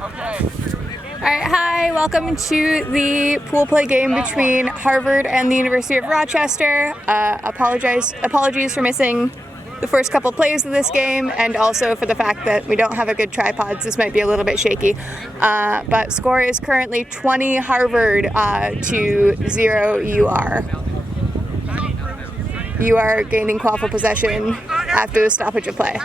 Alright, hi, welcome to the pool play game between Harvard and the University of Rochester. Apologies for missing the first couple plays of this game, and also for the fact that we don't have a good tripod, so this might be a little bit shaky. But score is currently 20 Harvard to 0 UR. UR gaining quaffle possession after the stoppage of play.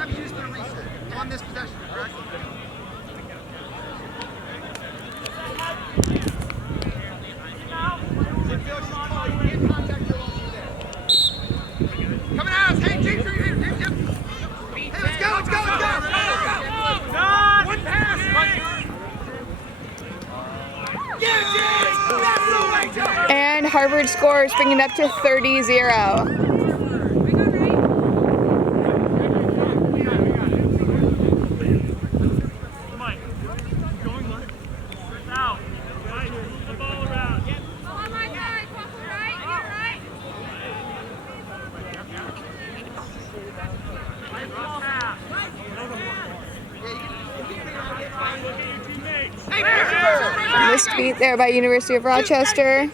And Harvard scores, bringing it up to 30-0. Missed beat there by University of Rochester.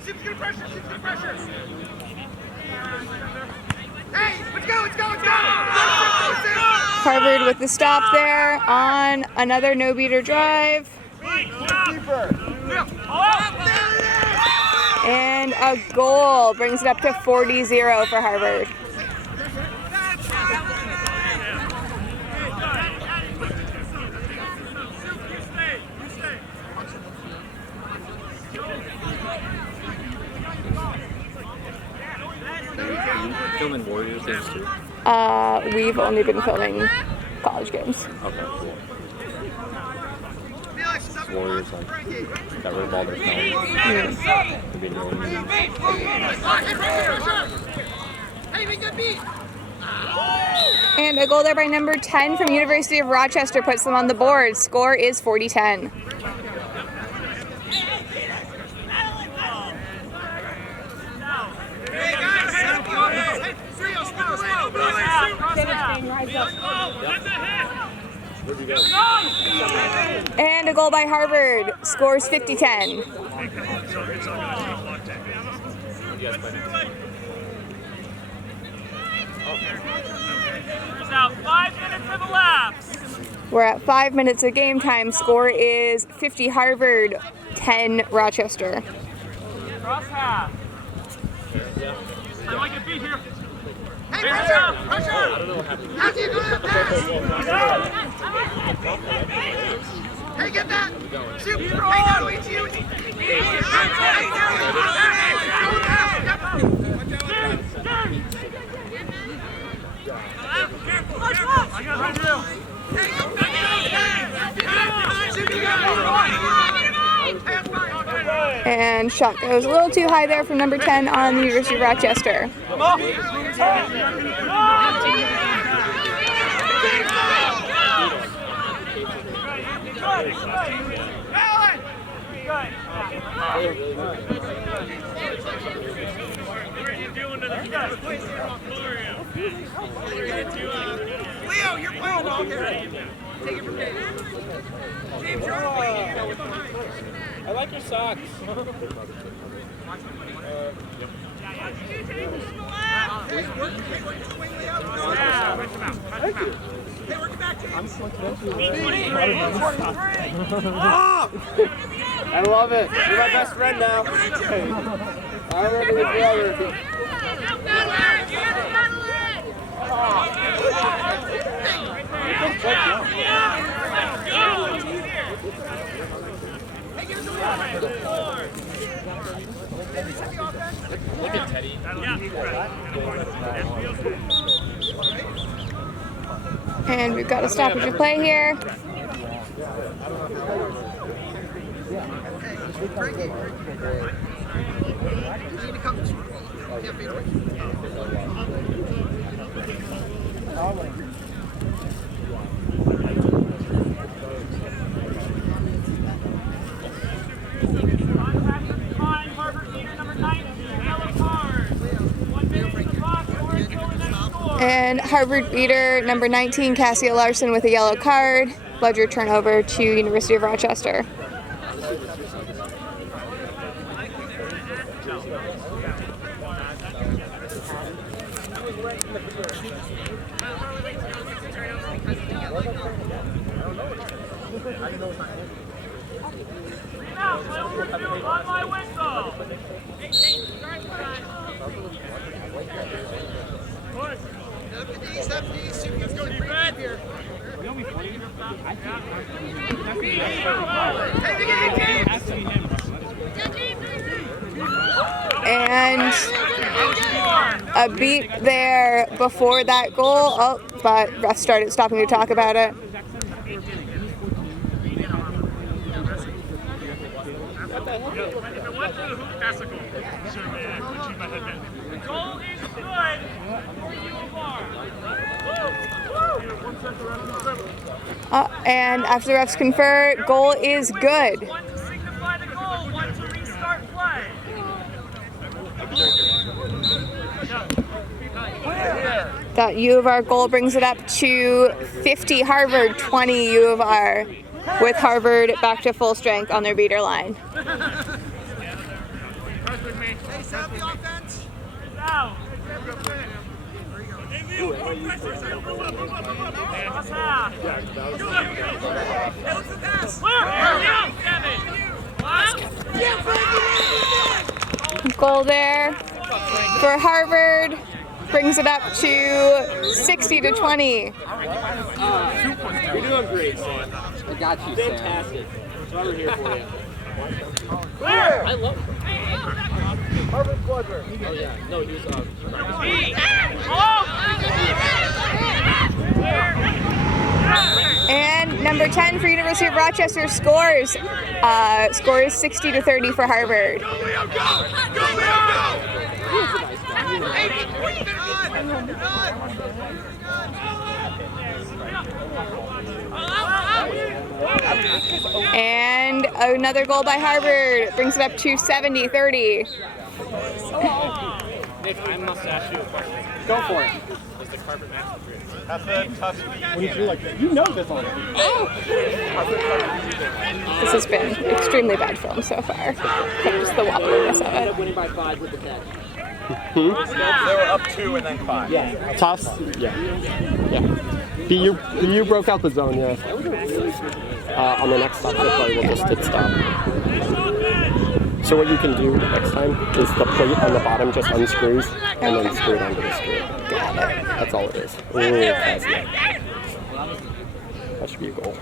Harvard with the stop there on another no-beater drive. And a goal brings it up to 40-0 for Harvard. Filming Warriors games too? We've only been filming college games. Okay, cool. Warriors like got rid of all their film. And a goal there by number 10 from University of Rochester puts them on the board. Score is 40-10. And a goal by Harvard, scores 50-10. We're at 5 minutes of game time. Score is 50 Harvard, 10 Rochester. Cross half. I like to be here. Hey, pressure! Pressure! How do you do that pass? Hey, get that! Shoot! Hey, now we shoot! I got right now. And shot goes a little too high there from number 10 on the University of Rochester. Leo, you're playing ball here. Take it from Dave. James, you're I like your socks. Thank you. I love it. You're my best friend now. I remember the brother. Look at Teddy. And we've got a stoppage of play here. And Harvard beater number 19, Cassia Larson, with a yellow card. Ledger turnover to University of Rochester. On my whistle. And a beat there before that goal. Oh, but refs started stopping to talk about it. Goal is good. And after the refs confer, goal is good. One to signify the goal, one to restart play. That U of R goal brings it up to 50 Harvard, 20 U of R, with Harvard back to full strength on their beater line. Out. Goal there for Harvard brings it up to 60 to 20. You're doing great, Sam. I got you, Sam. Fantastic. That's why we're here for you. Clear. I love him. Harvard Quadra. Oh, yeah. No, he was And number 10 for University of Rochester scores. Scores 60 to 30 for Harvard. And another goal by Harvard brings it up to 70-30. Nick, I must ask you a question. Go for it. Is the carpet match the grid? What did you like? You know this already. This has been extremely bad film so far. Just the wobbliness of Ended it. up winning by 5 with the catch. They were up 2 and then 5. Yeah. Toss? Yeah. Yeah. BU broke out the zone, yeah. On the next stop, play, we'll just hit stop. So what you can do next time is the plate on the bottom just unscrews and then screw it onto the screw. That's all it is. Ooh, pass it. That should be a goal.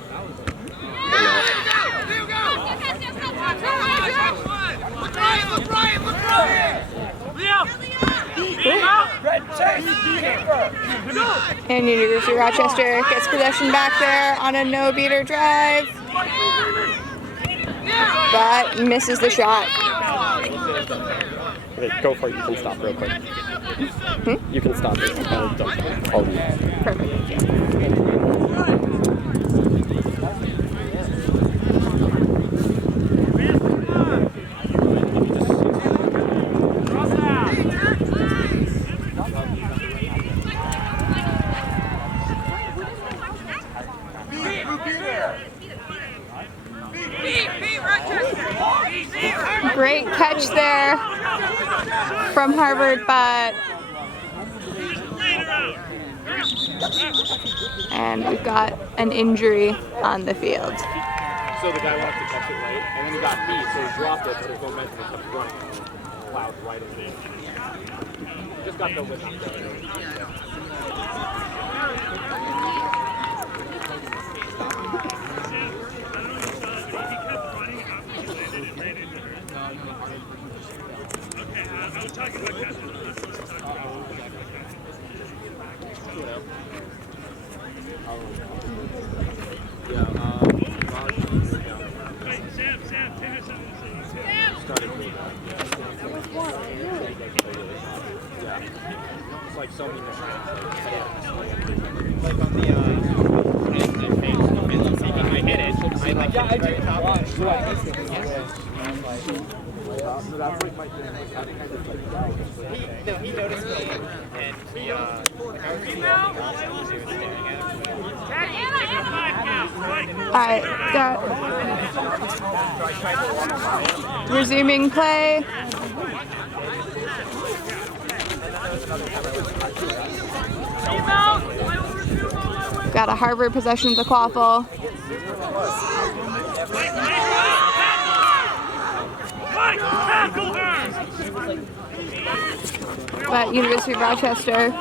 And University of Rochester gets possession back there on a no-beater drive, but misses the shot. Okay, go for it. You can stop real quick. You can stop it. Perfect, thank you. Great catch there from Harvard, but and we've got an injury on the field. So the guy wanted to catch it right, and then he got beat, so he dropped it, but there's momentum and kept running. Plowed right over it. Just got the whip. It's like so many different. Like on the I hit it. I like yeah, I did. So that's like my thing. I think I just like he noticed me and he like I was staring at him. Alright, got resuming play. Got a Harvard possession of the quaffle. But University of Rochester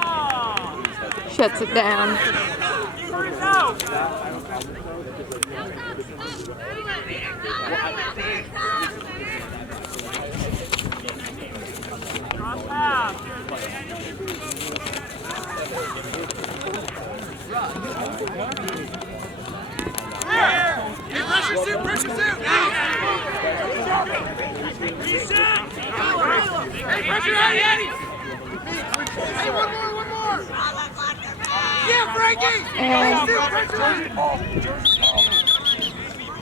shuts it down. Pressure suit! Hey, pressure Eddie! Hey, one more! Yeah, Frankie!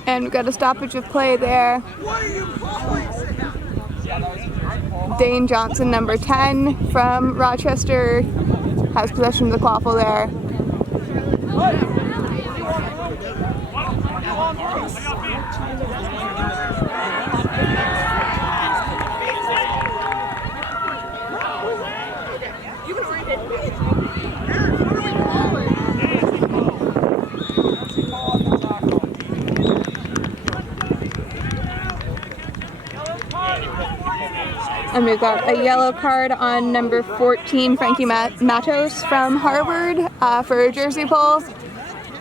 And we've got a stoppage of play there. What are you calling? Dane Johnson, number 10 from Rochester, has possession of the quaffle there. And we've got a yellow card on number 14, Frankie Matos from Harvard for a jersey pull.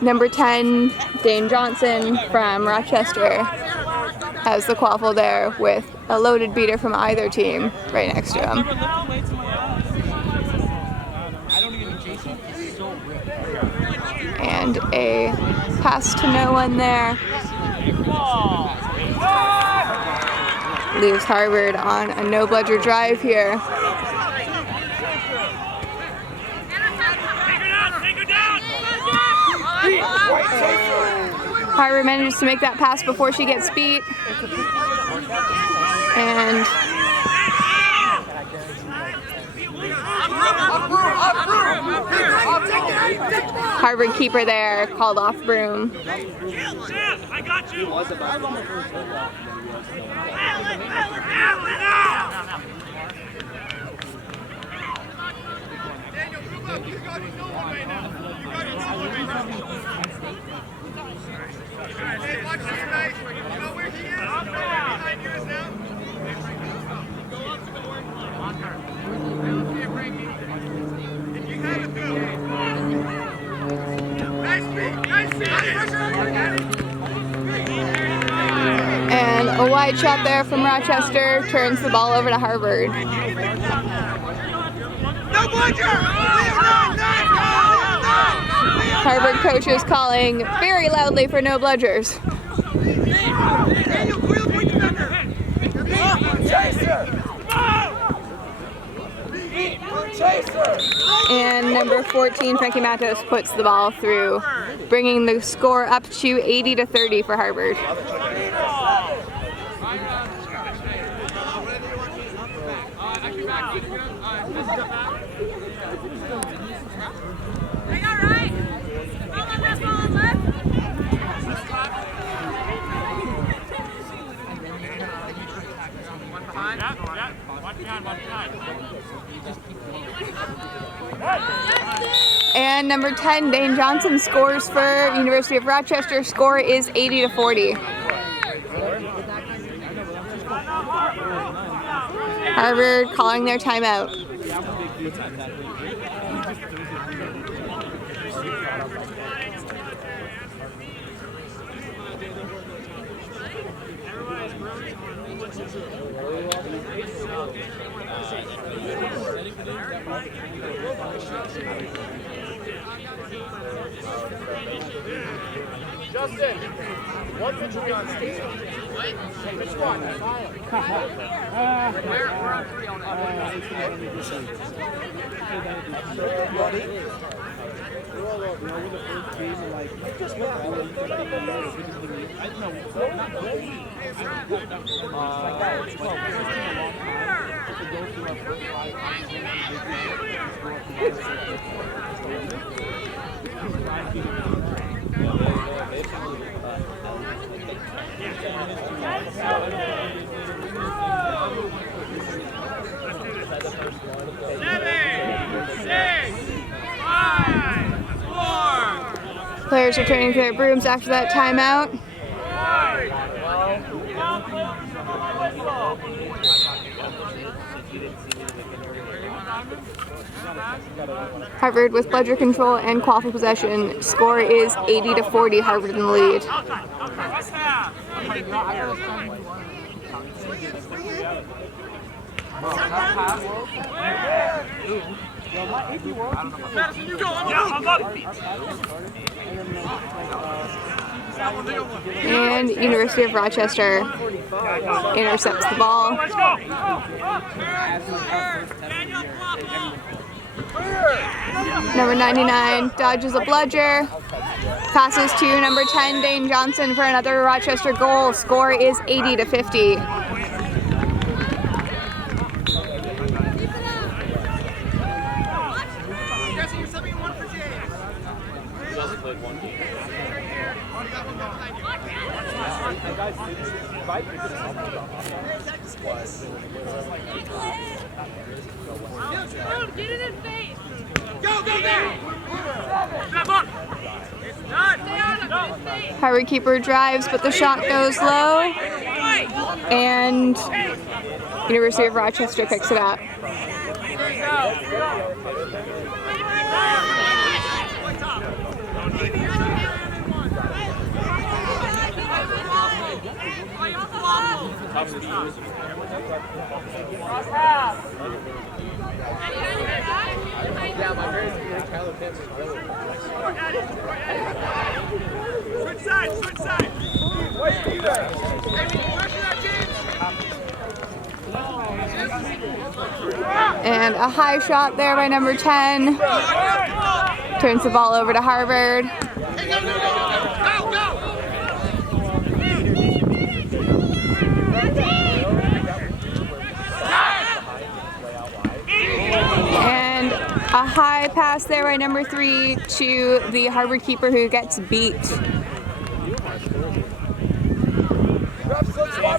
Number 10, Dane Johnson from Rochester has the quaffle there with a loaded beater from either team right next to him. And a pass to no one there. Leaves Harvard on a no-bludger drive here. Harvard manages to make that pass before she gets beat. And Harvard keeper there called off broom. I got you! Hey, watch this guy. You know where he is? Behind yours now. Go up to the word. If you have it, go. Nice beat. And a wide shot there from Rochester turns the ball over to Harvard. No bludger! Harvard coaches calling very loudly for no bludgers. And number 14, Frankie Matos, puts the ball through, bringing the score up to 80-30 for Harvard. And number 10, Dane Johnson, scores for University of Rochester. Score is 80-40. Harvard calling their timeout. Justin, what pitch are we on stage? Which one? We're on 3 on Players returning to their brooms after that timeout. Harvard with bludger control and qualified possession. Score is 80-40. Harvard in the lead. And University of Rochester intercepts the ball. Number 99 dodges a bludger. Passes to number 10, Dane Johnson, for another Rochester goal. Score is 80-50. Get in his face! Go there! Step up! It's done! Harvard keeper drives, but the shot goes low, and University of Rochester picks it up. Switch side! And a high shot there by number 10. Turns the ball over to Harvard. And a high pass there by number 3 to the Harvard keeper, who gets beat.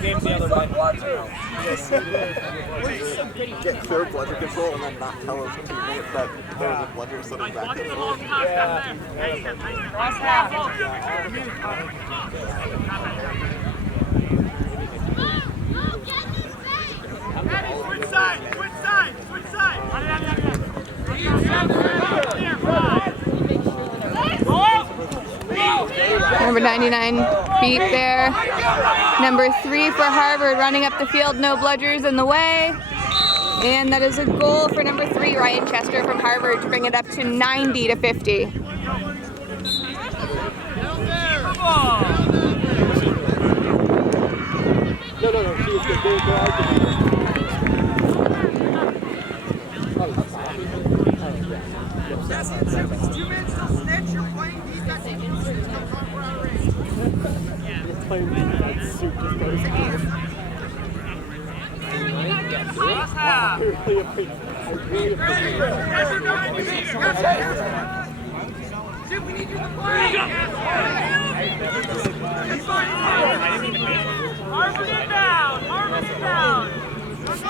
Game's the other way. Get clear bludger control and then not tell his teammates that there's a bludger sitting back there. Switch side! Number 99 beat there. Number 3 for Harvard running up the field, no bludgers in the way. And that is a goal for number 3, Ryan Chester from Harvard, to bring it up to 90-50.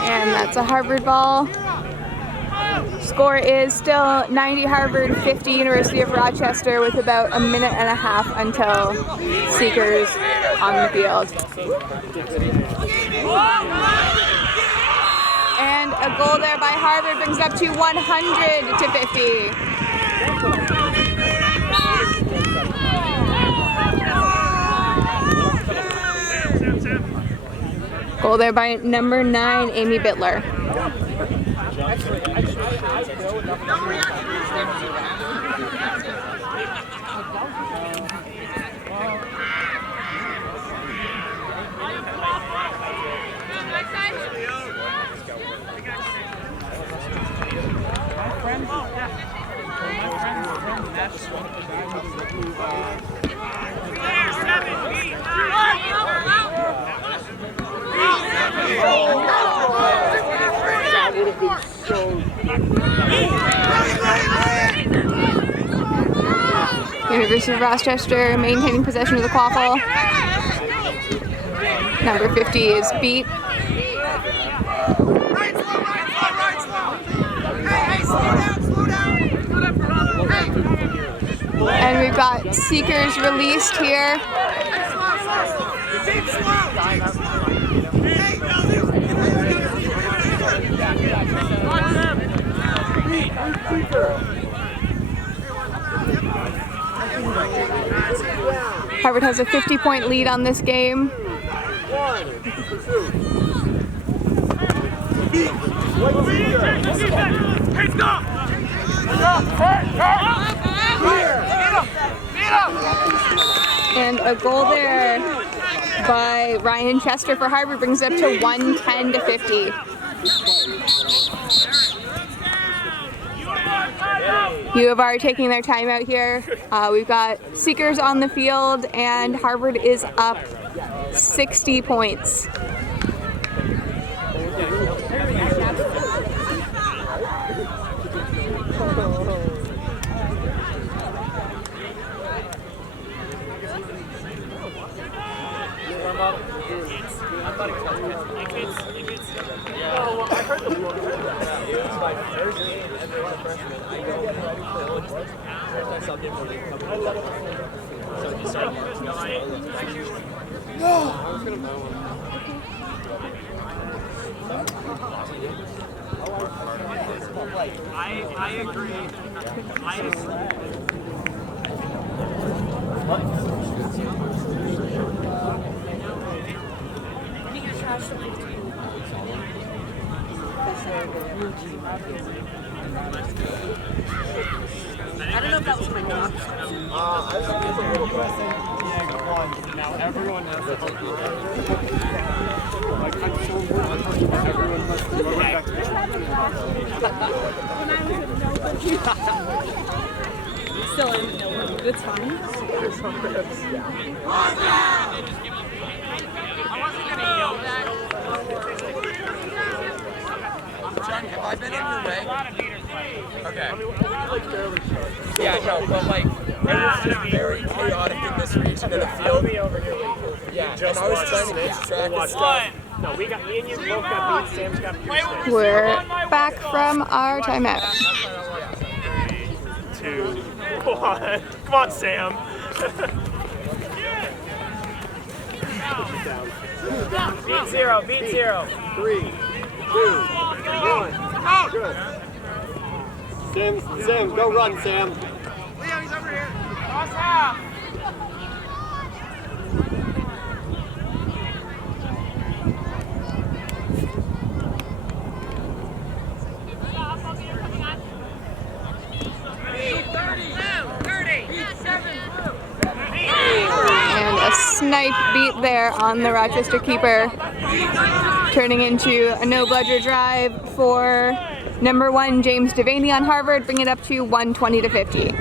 And that's a Harvard ball. Score is still 90 Harvard, 50 University of Rochester, with about a minute and a half until Seekers on the field. And a goal there by Harvard brings it up to 100-50. Goal there by number 9, Amy Bittler. University of Rochester maintaining possession of the quaffle. Number 50 is beat. And we've got Seekers released here. Harvard has a 50-point lead on this game. And a goal there by Ryan Chester for Harvard brings it up to 110 to 50. U of R taking their timeout here. We've got Seekers on the field, and Harvard is up 60 points. I agree. I don't know if that was my dog. I think it's a little bit. Now everyone has to help you. Like, I'm so worried about everyone has to go back to Still, I didn't know what it's fine. I wasn't going to yell that. John, have I been in your way? A lot of beaters play. Okay. Yeah, no, but like, it was just very chaotic in this region of the field. Yeah, and I was trying to keep track of stuff. No, me and you both got beat. Sam's got beat. We're back from our timeout. 2, 1. Come on, Sam. Beat zero, beat zero. 3, 2, 1. Good. Sam, go run, Sam. Leo, he's over here. Cross half. And a snipe beat there on the Rochester keeper, turning into a no-bludger drive for number 1 James Devaney on Harvard, bringing it up to 120 to 50.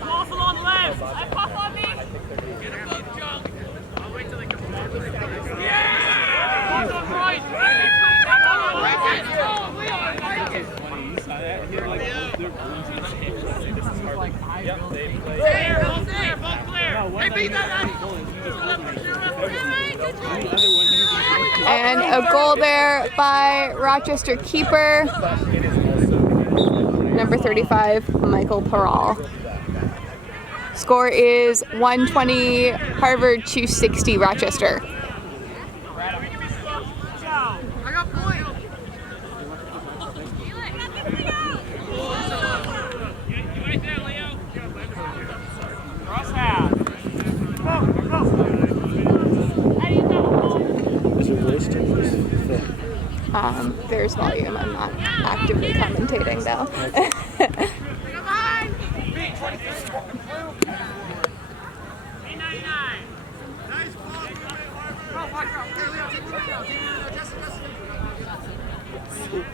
Waffle on left. I pop on me. Get him up, Junk. I'll wait till they come back. Yeah! Waffle on right. And a goal there by Rochester keeper, number 35, Michael Peral. Score is 120 Harvard, 260 Rochester. I got point. Right there, Leo. Cross half. There's volume. I'm not actively commentating though. Nice ball. And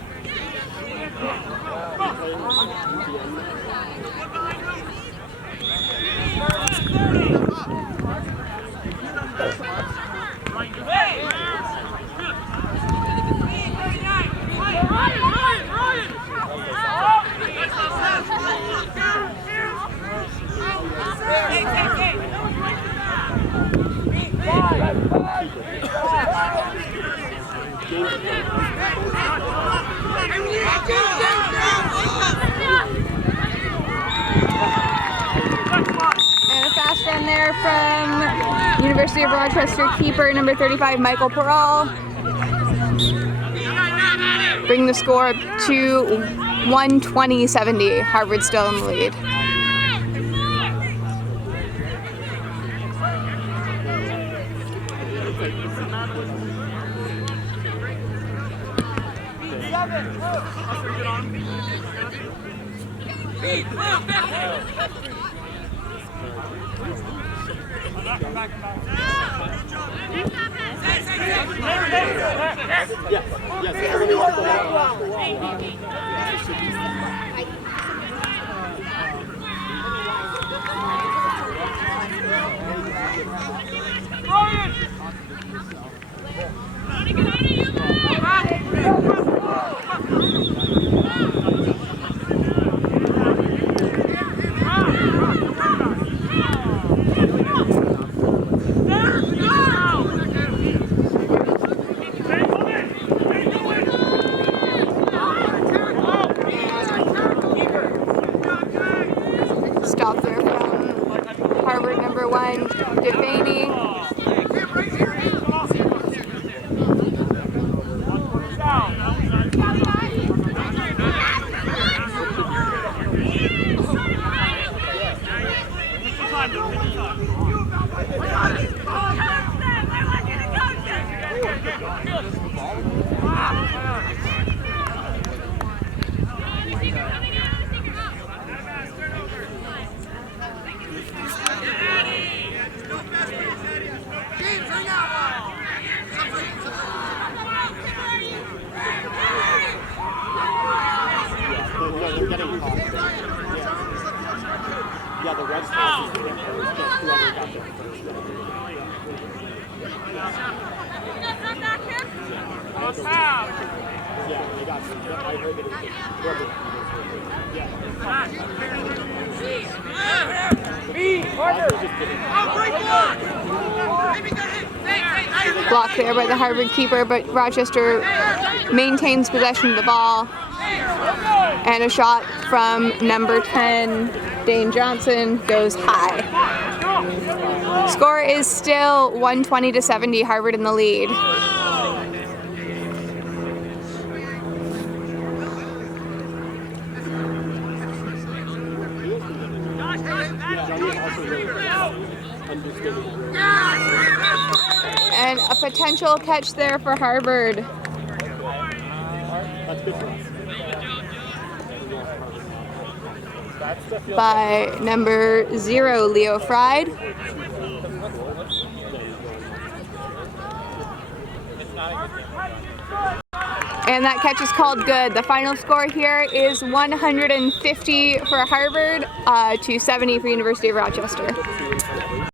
a fast run there from University of Rochester keeper number 35, Michael Peral. Bring the score up to 120-70. Harvard still in the lead. Stop there from Harvard number 1, Devaney. Yeah, the red spot is whoever got there first. Yeah, they got I heard that it was Blocked there by the Harvard keeper, but Rochester maintains possession of the ball. And a shot from number 10, Dane Johnson, goes high. Score is still 120-70, Harvard in the lead. And a potential catch there for Harvard. By number 0, Leo Fried. And that catch is called good. The final score here is 150 for Harvard to 70 for University of Rochester.